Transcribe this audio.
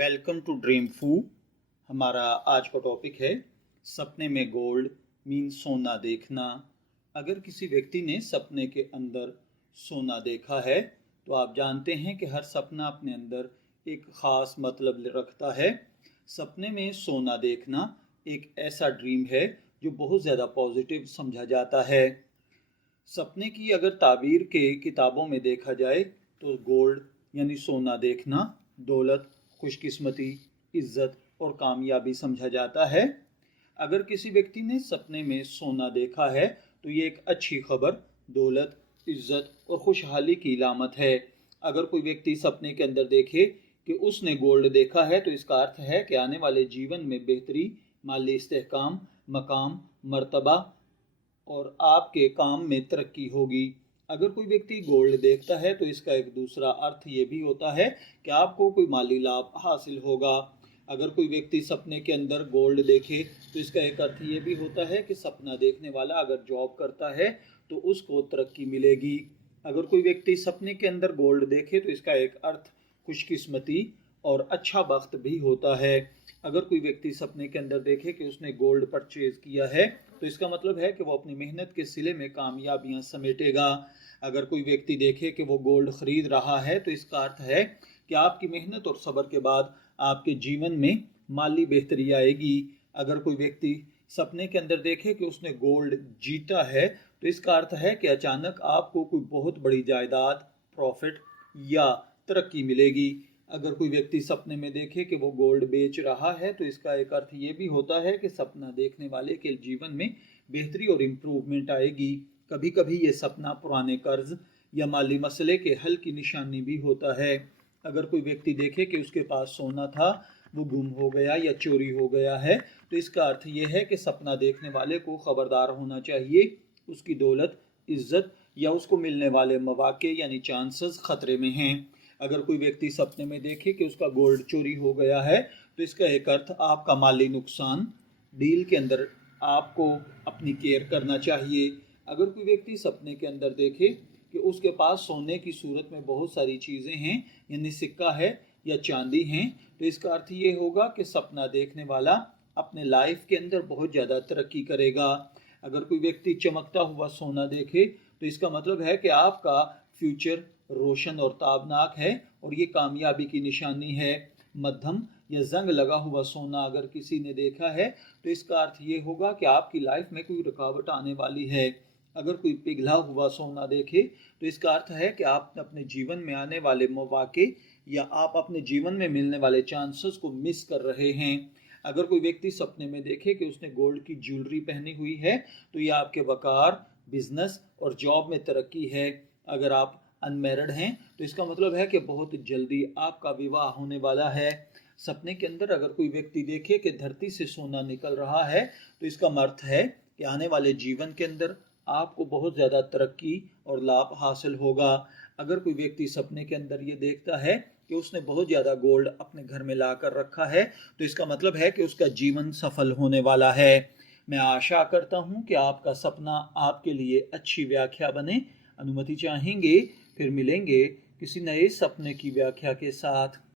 Welcome to dream फू। हमारा आज का टॉपिक है सपने में गोल्ड मीन सोना देखना। अगर किसी व्यक्ति ने सपने के अंदर सोना देखा है तो आप जानते हैं कि हर सपना अपने अंदर एक ख़ास मतलब रखता है। सपने में सोना देखना एक ऐसा ड्रीम है जो बहुत ज़्यादा पॉजिटिव समझा जाता है। सपने की अगर ताबीर के किताबों में देखा जाए तो गोल्ड यानी सोना देखना दौलत, खुशकिस्मती, इज्जत और कामयाबी समझा जाता है। अगर किसी व्यक्ति ने सपने में सोना देखा है तो ये एक अच्छी खबर, दौलत, इज्जत और खुशहाली की इलामत है। अगर कोई व्यक्ति सपने के अंदर देखे कि उसने गोल्ड देखा है तो इसका अर्थ है कि आने वाले जीवन में बेहतरी, माली इस्तेहकाम, मकाम, मर्तबा और आपके काम में तरक्की होगी। अगर कोई व्यक्ति गोल्ड देखता है तो इसका एक दूसरा अर्थ ये भी होता है कि आपको कोई माली लाभ हासिल होगा। अगर कोई व्यक्ति सपने के अंदर गोल्ड देखे तो इसका एक अर्थ ये भी होता है कि सपना देखने वाला अगर जॉब करता है तो उसको तरक्की मिलेगी। अगर कोई व्यक्ति सपने के अंदर गोल्ड देखे तो इसका एक अर्थ खुशकिस्मती और अच्छा वक्त भी होता है। अगर कोई व्यक्ति सपने के अंदर देखे कि उसने गोल्ड परचेज किया है तो इसका मतलब है कि वो अपनी मेहनत के सिले में कामयाबियां समेटेगा। अगर कोई व्यक्ति देखे कि वो गोल्ड खरीद रहा है तो इसका अर्थ है कि आपकी मेहनत और सब्र के बाद आपके जीवन में माली बेहतरी आएगी। अगर कोई व्यक्ति सपने के अंदर देखे कि उसने गोल्ड जीता है तो इसका अर्थ है कि अचानक आपको कोई बहुत बड़ी जायदाद, प्रॉफिट या तरक्की मिलेगी। अगर कोई व्यक्ति सपने में देखे कि वो गोल्ड बेच रहा है तो इसका एक अर्थ ये भी होता है कि सपना देखने वाले के जीवन में बेहतरी और इम्प्रूवमेंट आएगी। कभी कभी ये सपना पुराने कर्ज या माली मसले के हल की निशानी भी होता है। अगर कोई व्यक्ति देखे कि उसके पास सोना था, वो गुम हो गया या चोरी हो गया है तो इसका अर्थ ये है कि सपना देखने वाले को खबरदार होना चाहिए। उसकी दौलत, इज्जत या उसको मिलने वाले मौके यानी चांसेस खतरे में हैं। अगर कोई व्यक्ति सपने में देखे कि उसका गोल्ड चोरी हो गया है तो इसका एक अर्थ आपका माली नुकसान, डील के अंदर आपको अपनी केयर करना चाहिए। अगर कोई व्यक्ति सपने के अंदर देखे कि उसके पास सोने की सूरत में बहुत सारी चीज़ें हैं यानी सिक्का है या चांदी हैं तो इसका अर्थ ये होगा कि सपना देखने वाला अपने लाइफ के अंदर बहुत ज़्यादा तरक्की करेगा। अगर कोई व्यक्ति चमकता हुआ सोना देखे तो इसका मतलब है कि आपका फ्यूचर रोशन और ताबनाक है और ये कामयाबी की निशानी है। मध्यम या जंग लगा हुआ सोना अगर किसी ने देखा है तो इसका अर्थ ये होगा कि आपकी लाइफ में कोई रुकावट आने वाली है। अगर कोई पिघला हुआ सोना देखे तो इसका अर्थ है कि आप अपने जीवन में आने वाले मौके या आप अपने जीवन में मिलने वाले चांसेस को मिस कर रहे हैं। अगर कोई व्यक्ति सपने में देखे कि उसने गोल्ड की ज्वेलरी पहनी हुई है तो यह आपके वकार, बिजनेस और जॉब में तरक्की है। अगर आप अनमैरिड हैं तो इसका मतलब है कि बहुत जल्दी आपका विवाह होने वाला है। सपने के अंदर अगर कोई व्यक्ति देखे कि धरती से सोना निकल रहा है तो इसका अर्थ है कि आने वाले जीवन के अंदर आपको बहुत ज़्यादा तरक्की और लाभ हासिल होगा। अगर कोई व्यक्ति सपने के अंदर ये देखता है कि उसने बहुत ज़्यादा गोल्ड अपने घर में ला कर रखा है तो इसका मतलब है कि उसका जीवन सफल होने वाला है। मैं आशा करता हूँ कि आपका सपना आपके लिए अच्छी व्याख्या बने। अनुमति चाहेंगे फिर मिलेंगे किसी नए सपने की व्याख्या के साथ।